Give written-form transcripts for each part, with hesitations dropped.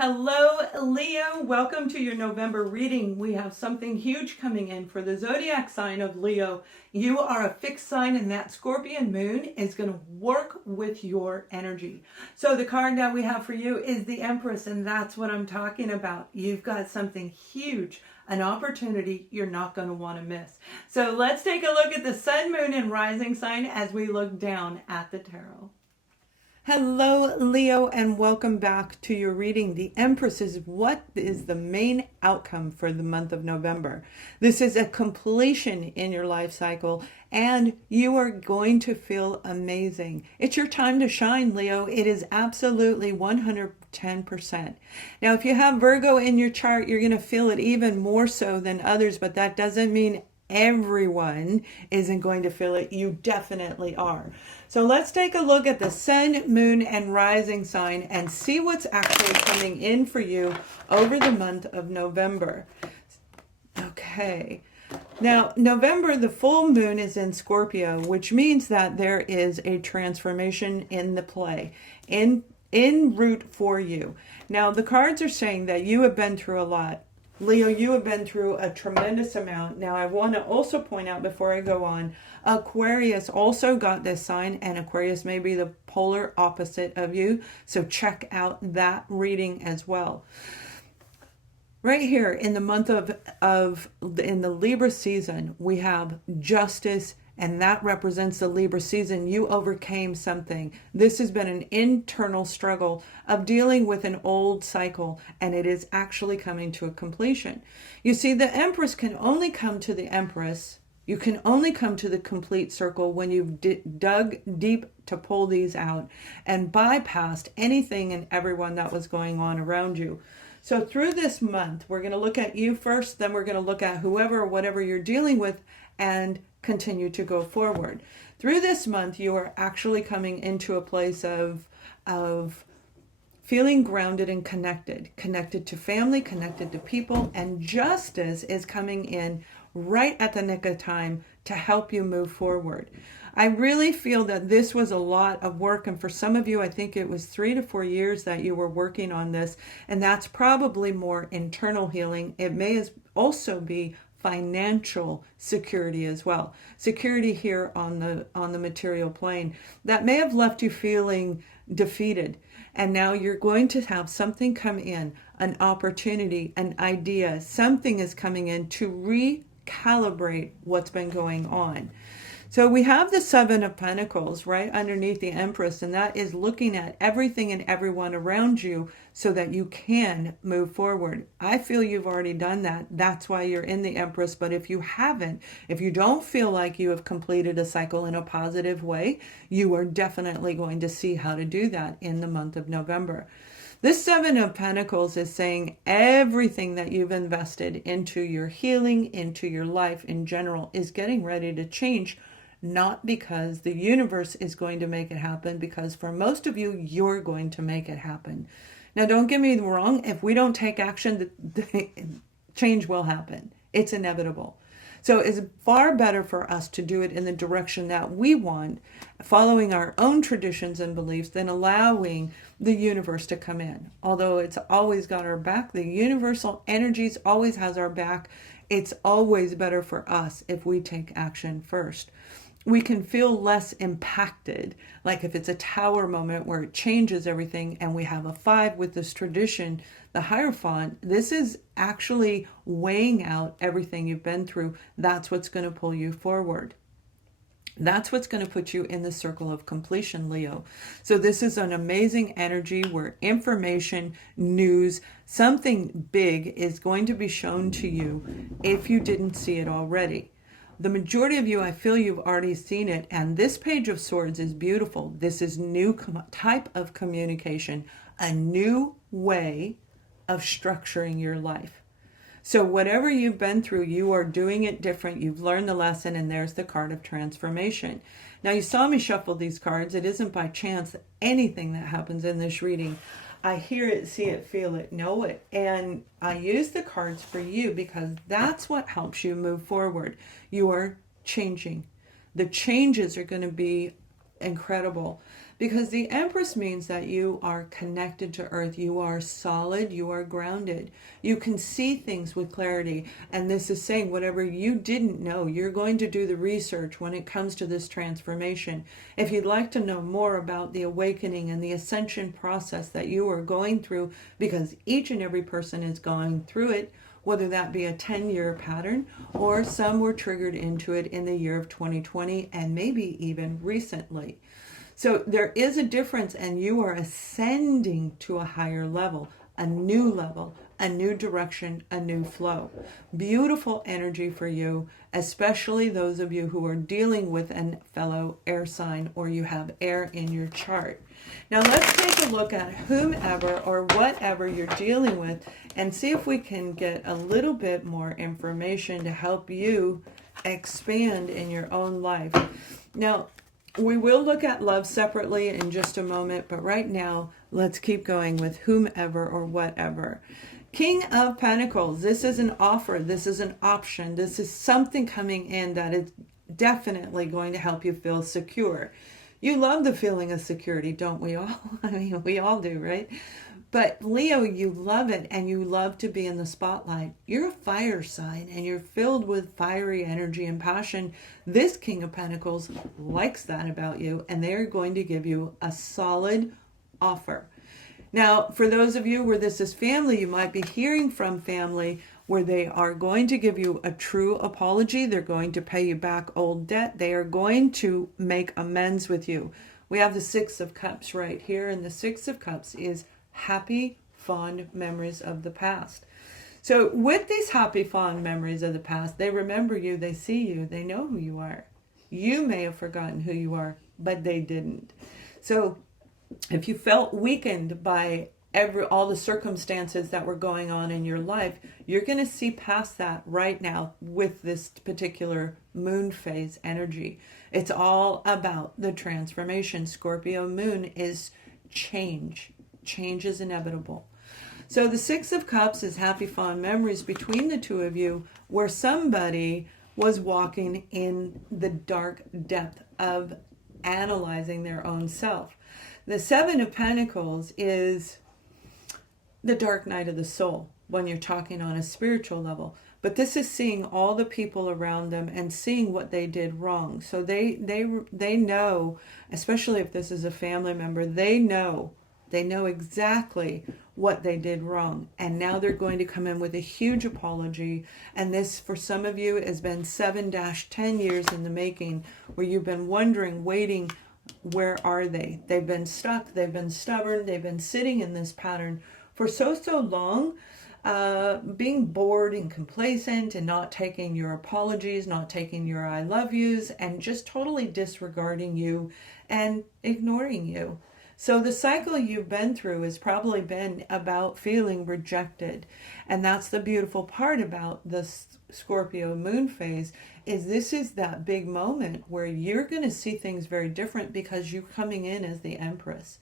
Hello, Leo. Welcome to your November reading. We have something huge coming in for the zodiac sign of Leo. You are a fixed sign, and that Scorpion moon is going to work with your energy. So the card that we have for you is the Empress, and that's what I'm talking about. You've got something huge, an opportunity you're not going to want to miss. So let's take a look at the sun, moon, and rising sign as we look down at the tarot. Hello, Leo, and welcome back to your reading. The Empress is what is the main outcome for the month of November. This is a completion in your life cycle, and you are going to feel amazing. It's your time to shine, Leo. It is absolutely 110%. Now, if you have Virgo in your chart, you're going to feel it even more so than others, but that doesn't mean everyone isn't going to feel it. You definitely are. So let's take a look at the sun, moon, and rising sign and see what's actually coming in for you over the month of November. Okay. Now, November, the full moon is in Scorpio, which means that there is a transformation in the play, en route for you. Now, the cards are saying that you have been through a lot. Leo, you have been through a tremendous amount. Now, I want to also point out before I go on, Aquarius also got this sign, and Aquarius may be the polar opposite of you. So check out that reading as well. Right here in the month in the Libra season, we have justice, and that represents the Libra season. You overcame something. This has been an internal struggle of dealing with an old cycle, and it is actually coming to a completion. You see, the Empress can only come to the Empress. You can only come to the complete circle when you've dug deep to pull these out and bypassed anything and everyone that was going on around you. So through this month, we're going to look at you first, then we're going to look at whoever or whatever you're dealing with and continue to go forward. Through this month, you are actually coming into a place of feeling grounded and connected to family, connected to people, and justice is coming in right at the nick of time to help you move forward. I really feel that this was a lot of work, and for some of you, I think it was 3 to 4 years that you were working on this, and that's probably more internal healing. It may also be financial security as well. Security here on the material plane that may have left you feeling defeated. And now you're going to have something come in, an opportunity, an idea, something is coming in to recalibrate what's been going on. So we have the Seven of Pentacles right underneath the Empress, and that is looking at everything and everyone around you so that you can move forward. I feel you've already done that. That's why you're in the Empress. But if you haven't, if you don't feel like you have completed a cycle in a positive way, you are definitely going to see how to do that in the month of November. This Seven of Pentacles is saying everything that you've invested into your healing, into your life in general, is getting ready to change. Not because the universe is going to make it happen, because for most of you, you're going to make it happen. Now, don't get me wrong. If we don't take action, the change will happen. It's inevitable. So it's far better for us to do it in the direction that we want, following our own traditions and beliefs, than allowing the universe to come in. Although it's always got our back, the universal energies always has our back. It's always better for us if we take action first. We can feel less impacted, like if it's a tower moment where it changes everything and we have a 5 with this tradition, the Hierophant. This is actually weighing out everything you've been through. That's what's going to pull you forward. That's what's going to put you in the circle of completion, Leo. So this is an amazing energy where information, news, something big is going to be shown to you if you didn't see it already. The majority of you, I feel you've already seen it, and this Page of Swords is beautiful. This is new type of communication, a new way of structuring your life. So whatever you've been through, you are doing it different. You've learned the lesson, and there's the card of transformation. Now, you saw me shuffle these cards. It isn't by chance that anything that happens in this reading, I hear it, see it, feel it, know it. And I use the cards for you because that's what helps you move forward. You are changing. The changes are going to be incredible. because the Empress means that you are connected to Earth. You are solid. You are grounded. You can see things with clarity. And this is saying whatever you didn't know, you're going to do the research when it comes to this transformation. If you'd like to know more about the awakening and the ascension process that you are going through, because each and every person is going through it, whether that be a 10-year pattern or some were triggered into it in the year of 2020 and maybe even recently. So there is a difference, and you are ascending to a higher level, a new direction, a new flow. Beautiful energy for you, especially those of you who are dealing with a fellow air sign or you have air in your chart. Now let's take a look at whomever or whatever you're dealing with and see if we can get a little bit more information to help you expand in your own life. Now, we will look at love separately in just a moment, but right now, let's keep going with whomever or whatever. King of Pentacles, this is an offer, this is an option, this is something coming in that is definitely going to help you feel secure. You love the feeling of security, don't we all? I mean, we all do, right? But Leo, you love it, and you love to be in the spotlight. You're a fire sign, and you're filled with fiery energy and passion. This King of Pentacles likes that about you, and they're going to give you a solid offer. Now, for those of you where this is family, you might be hearing from family where they are going to give you a true apology. They're going to pay you back old debt. They are going to make amends with you. We have the Six of Cups right here, and the Six of Cups is happy, fond memories of the past. So with these happy, fond memories of the past, they remember you, they see you, they know who you are. You may have forgotten who you are, but they didn't. So if you felt weakened by all the circumstances that were going on in your life, you're going to see past that right now with this particular moon phase energy. It's all about the transformation. Scorpio moon is change. Change is inevitable. So the Six of Cups is happy, fond memories between the two of you where somebody was walking in the dark depth of analyzing their own self. The Seven of Pentacles is the dark night of the soul when you're talking on a spiritual level. But this is seeing all the people around them and seeing what they did wrong. So they know, especially if this is a family member, they know exactly what they did wrong. And now they're going to come in with a huge apology. And this, for some of you, has been 7-10 years in the making, where you've been wondering, waiting, where are they? They've been stuck. They've been stubborn. They've been sitting in this pattern for so long, being bored and complacent and not taking your apologies, not taking your I love yous, and just totally disregarding you and ignoring you. So the cycle you've been through has probably been about feeling rejected. And that's the beautiful part about the Scorpio moon phase, is this is that big moment where you're going to see things very different because you're coming in as the Empress.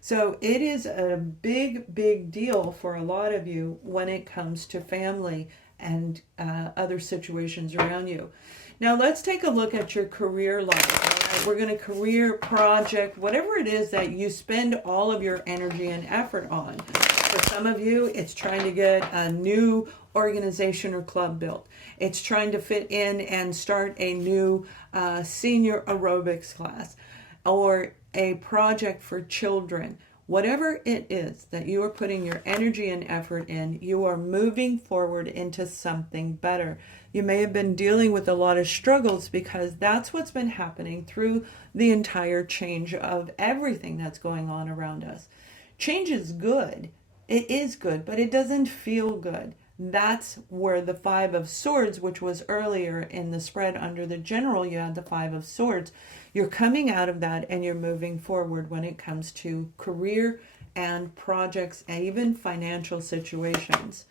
So it is a big deal for a lot of you when it comes to family and other situations around you. Now let's take a look at your career life. All right? We're going to career, project, whatever it is that you spend all of your energy and effort on. For some of you, it's trying to get a new organization or club built. It's trying to fit in and start a new senior aerobics class, or a project for children. Whatever it is that you are putting your energy and effort in, you are moving forward into something better. You may have been dealing with a lot of struggles because that's what's been happening through the entire change of everything that's going on around us. Change is good. It is good, but it doesn't feel good. That's where the Five of Swords, which was earlier in the spread under the general, you had the Five of Swords. You're coming out of that and you're moving forward when it comes to career and projects and even financial situations.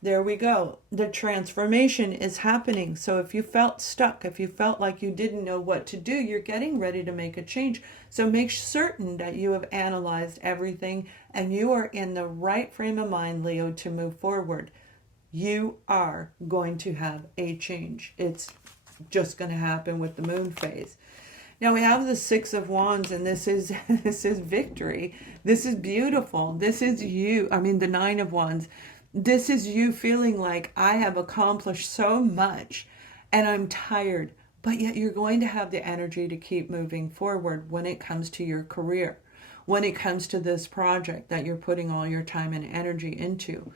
There we go. The transformation is happening. So if you felt stuck, if you felt like you didn't know what to do, you're getting ready to make a change. So make certain that you have analyzed everything and you are in the right frame of mind, Leo, to move forward. You are going to have a change. It's just going to happen with the moon phase. Now we have the Six of Wands, and this is this is victory. This is beautiful. This is you. I mean, the Nine of Wands. This is you feeling like I have accomplished so much and I'm tired, but yet you're going to have the energy to keep moving forward when it comes to your career, when it comes to this project that you're putting all your time and energy into.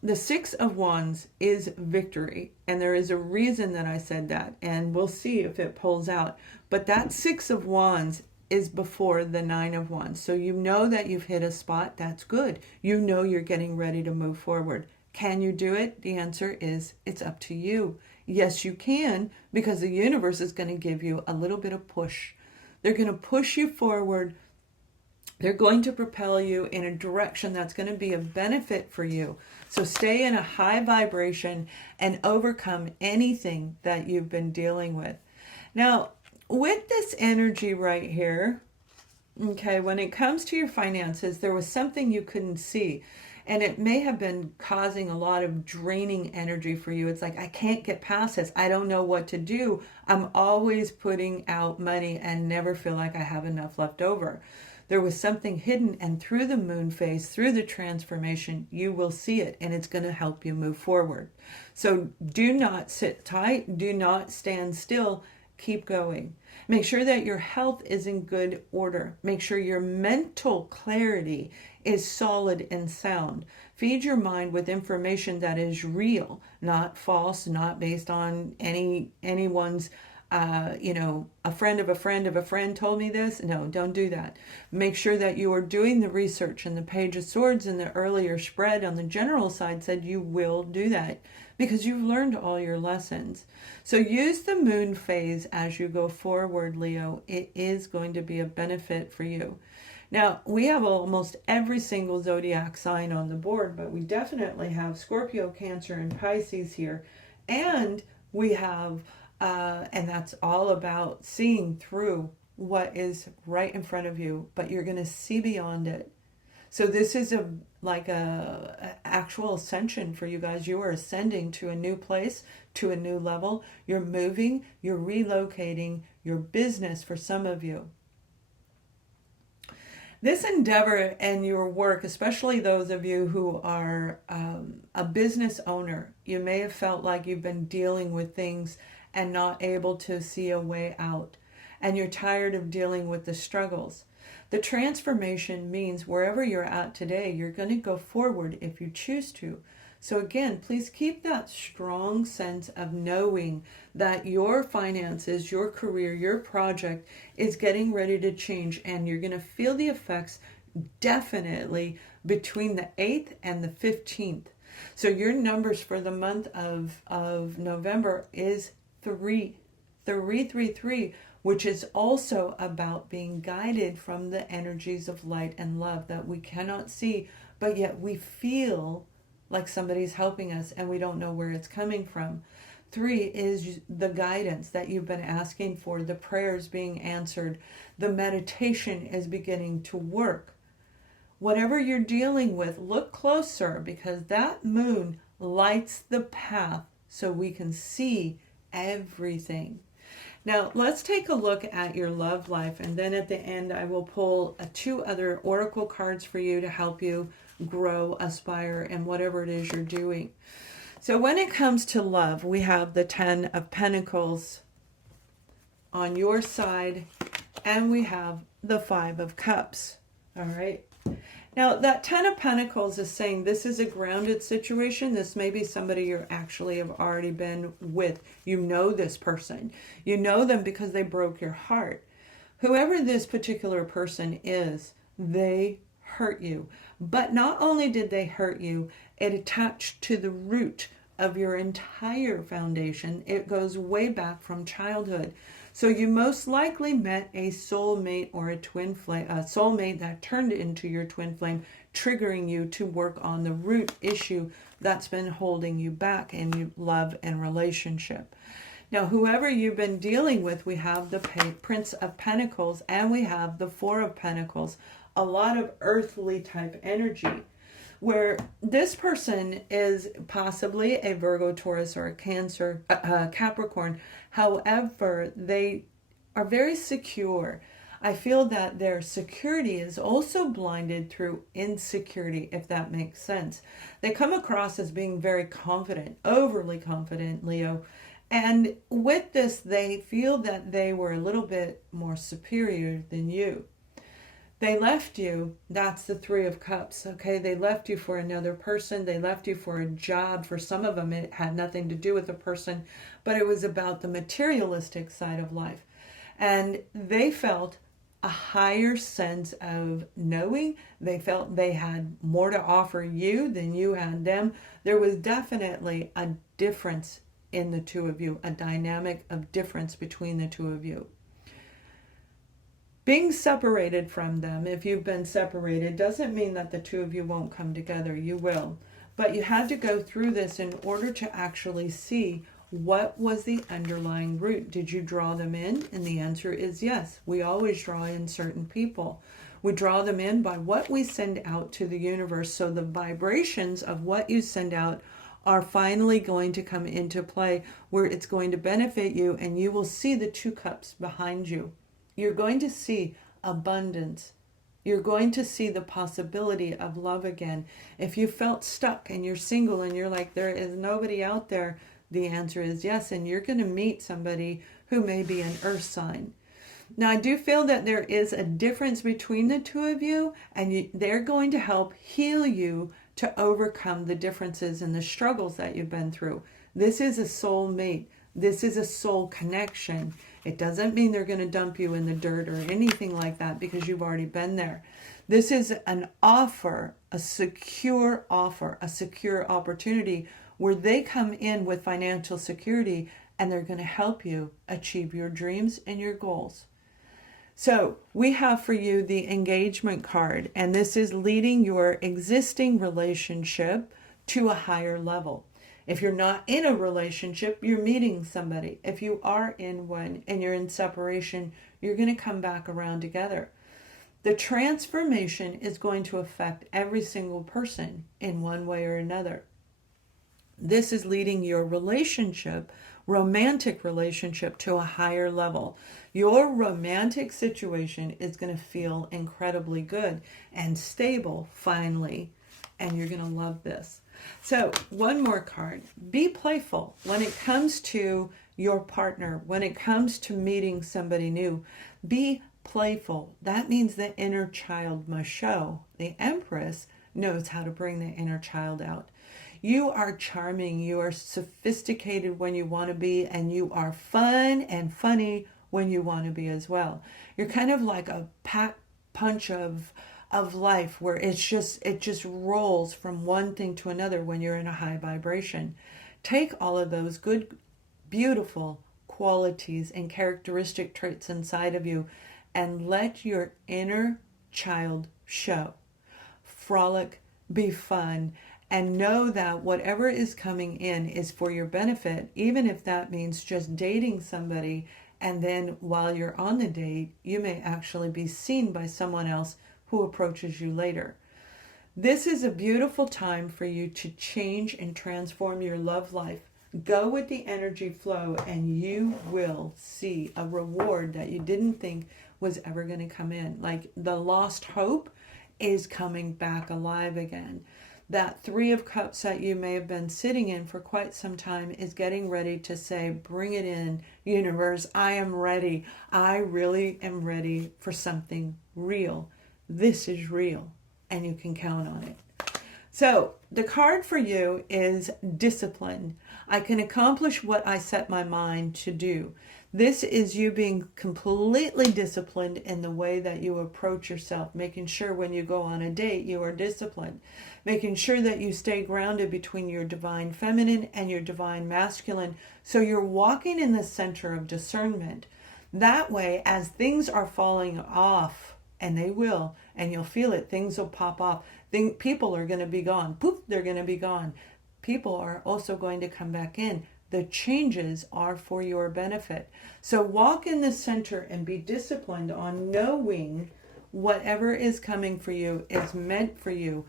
The Six of Wands is victory, and there is a reason that I said that, and we'll see if it pulls out. But that Six of Wands is before the Nine of Wands. So you know that you've hit a spot. That's good. You know you're getting ready to move forward. Can you do it? The answer is it's up to you. Yes, you can, because the universe is going to give you a little bit of push. They're going to push you forward. They're going to propel you in a direction that's going to be a benefit for you. So stay in a high vibration and overcome anything that you've been dealing with. Now, with this energy right here, okay, when it comes to your finances, there was something you couldn't see. And it may have been causing a lot of draining energy for you. It's like, I can't get past this. I don't know what to do. I'm always putting out money and never feel like I have enough left over. There was something hidden, and through the moon phase, through the transformation, you will see it, and it's going to help you move forward. So do not sit tight. Do not stand still. Keep going. Make sure that your health is in good order. Make sure your mental clarity is solid and sound. Feed your mind with information that is real, not false, not based on anyone's a friend of a friend of a friend told me this. No, don't do that. Make sure that you are doing the research. And the Page of Swords in the earlier spread on the general side said you will do that because you've learned all your lessons. So use the moon phase as you go forward, Leo. It is going to be a benefit for you. Now, we have almost every single zodiac sign on the board, but we definitely have Scorpio, Cancer, and Pisces here. And we have and that's all about seeing through what is right in front of you, but you're going to see beyond it. So this is a actual ascension for you guys. You are ascending to a new place, to a new level. You're moving, you're relocating your business for some of you. This endeavor and your work, especially those of you who are a business owner, you may have felt like you've been dealing with things and not able to see a way out. And you're tired of dealing with the struggles. The transformation means wherever you're at today, you're going to go forward if you choose to. So again, please keep that strong sense of knowing that your finances, your career, your project is getting ready to change, and you're going to feel the effects definitely between the 8th and the 15th. So your numbers for the month of November is 333, which is also about being guided from the energies of light and love that we cannot see, but yet we feel like somebody's helping us and we don't know where it's coming from. 3 is the guidance that you've been asking for, the prayers being answered, the meditation is beginning to work. Whatever you're dealing with, look closer, because that moon lights the path so we can see everything. Now let's take a look at your love life, and then at the end I will pull 2 other oracle cards for you to help you grow, aspire, and whatever it is you're doing. So when it comes to love, we have the 10 of Pentacles on your side, and we have the 5 of Cups. All right. Now, that 10 of Pentacles is saying this is a grounded situation. This may be somebody you actually have already been with. You know this person. You know them because they broke your heart. Whoever this particular person is, they hurt you. But not only did they hurt you, it attached to the root of your entire foundation. It goes way back from childhood. So you most likely met a soulmate or a twin flame, a soulmate that turned into your twin flame, triggering you to work on the root issue that's been holding you back in your love and relationship. Now, whoever you've been dealing with, we have the Prince of Pentacles and we have the 4 of Pentacles, a lot of earthly type energy, where this person is possibly a Virgo, Taurus, or a Cancer, Capricorn. However, they are very secure. I feel that their security is also blinded through insecurity, if that makes sense. They come across as being very confident, overly confident, Leo. And with this, they feel that they were a little bit more superior than you. They left you, that's the Three of Cups, okay? They left you for another person. They left you for a job. For some of them, it had nothing to do with the person, but it was about the materialistic side of life. And they felt a higher sense of knowing. They felt they had more to offer you than you had them. There was definitely a difference in the two of you, a dynamic of difference between the two of you. Being separated from them, if you've been separated, doesn't mean that the two of you won't come together. You will. But you had to go through this in order to actually see what was the underlying root. Did you draw them in? And the answer is yes. We always draw in certain people. We draw them in by what we send out to the universe. So the vibrations of what you send out are finally going to come into play where it's going to benefit you, and you will see the two cups behind you. You're going to see abundance. You're going to see the possibility of love again. If you felt stuck and you're single and you're like, there is nobody out there, the answer is yes. And you're going to meet somebody who may be an earth sign. Now, I do feel that there is a difference between the two of you, and they're going to help heal you to overcome the differences and the struggles that you've been through. This is a soul mate. This is a soul connection. It doesn't mean they're going to dump you in the dirt or anything like that, because you've already been there. This is an offer, a secure offer, a secure opportunity where they come in with financial security, and they're going to help you achieve your dreams and your goals. So we have for you the engagement card, and this is leading your existing relationship to a higher level. If you're not in a relationship, you're meeting somebody. If you are in one and you're in separation, you're going to come back around together. The transformation is going to affect every single person in one way or another. This is leading your relationship, romantic relationship, to a higher level. Your romantic situation is going to feel incredibly good and stable finally, and you're going to love this. So one more card. Be playful when it comes to your partner, when it comes to meeting somebody new. Be playful. That means the inner child must show. The Empress knows how to bring the inner child out. You are charming. You are sophisticated when you want to be, and you are fun and funny when you want to be as well. You're kind of like a pack punch of life, where it just rolls from one thing to another when you're in a high vibration. Take all of those good, beautiful qualities and characteristic traits inside of you and let your inner child show. Frolic, be fun, and know that whatever is coming in is for your benefit, even if that means just dating somebody, and then while you're on the date, you may actually be seen by someone else who approaches you later. This is a beautiful time for you to change and transform your love life. Go with the energy flow, and you will see a reward that you didn't think was ever going to come in. Like the lost hope is coming back alive again. That Three of Cups that you may have been sitting in for quite some time is getting ready to say, bring it in, universe. I am ready. I really am ready for something real. This is real, and you can count on it. So the card for you is discipline. I can accomplish what I set my mind to do. This is you being completely disciplined in the way that you approach yourself, making sure when you go on a date, you are disciplined, making sure that you stay grounded between your divine feminine and your divine masculine. So you're walking in the center of discernment. That way, as things are falling off, and they will, and you'll feel it, things will pop off. People are going to be gone. Poof, they're going to be gone. People are also going to come back in. The changes are for your benefit. So walk in the center and be disciplined on knowing whatever is coming for you is meant for you.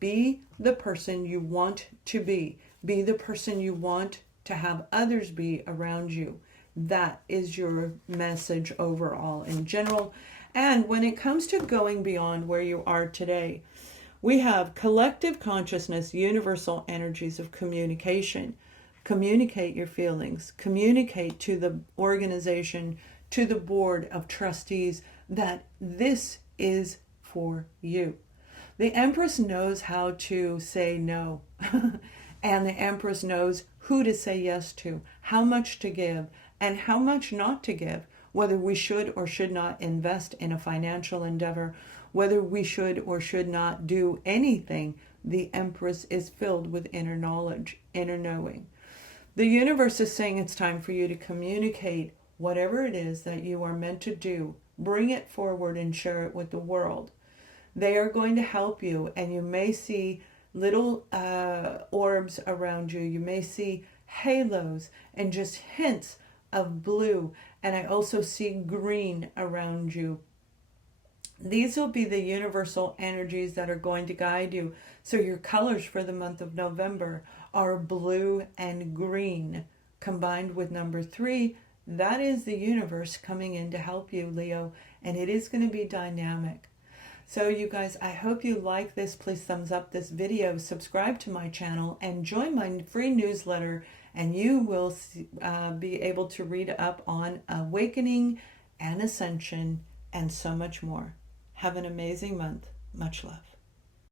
Be the person you want to be. Be the person you want to have others be around you. that is your message overall in general. And when it comes to going beyond where you are today, we have collective consciousness, universal energies of communication. Communicate your feelings, communicate to the organization, to the board of trustees that this is for you. The Empress knows how to say no, and the Empress knows who to say yes to, how much to give, and how much not to give, whether we should or should not invest in a financial endeavor, whether we should or should not do anything. The Empress is filled with inner knowledge, inner knowing. The universe is saying it's time for you to communicate whatever it is that you are meant to do. Bring it forward and share it with the world. They are going to help you, and you may see little orbs around you. You may see halos and just hints of blue, and I also see green around you. These will be the universal energies that are going to guide you. So your colors for the month of November are blue and green combined with number 3. That is the universe coming in to help you, Leo, and it is going to be dynamic. So you guys, I hope you like this. Please thumbs up this video, subscribe to my channel, and join my free newsletter, and you will be able to read up on awakening and ascension and so much more. Have an amazing month. Much love.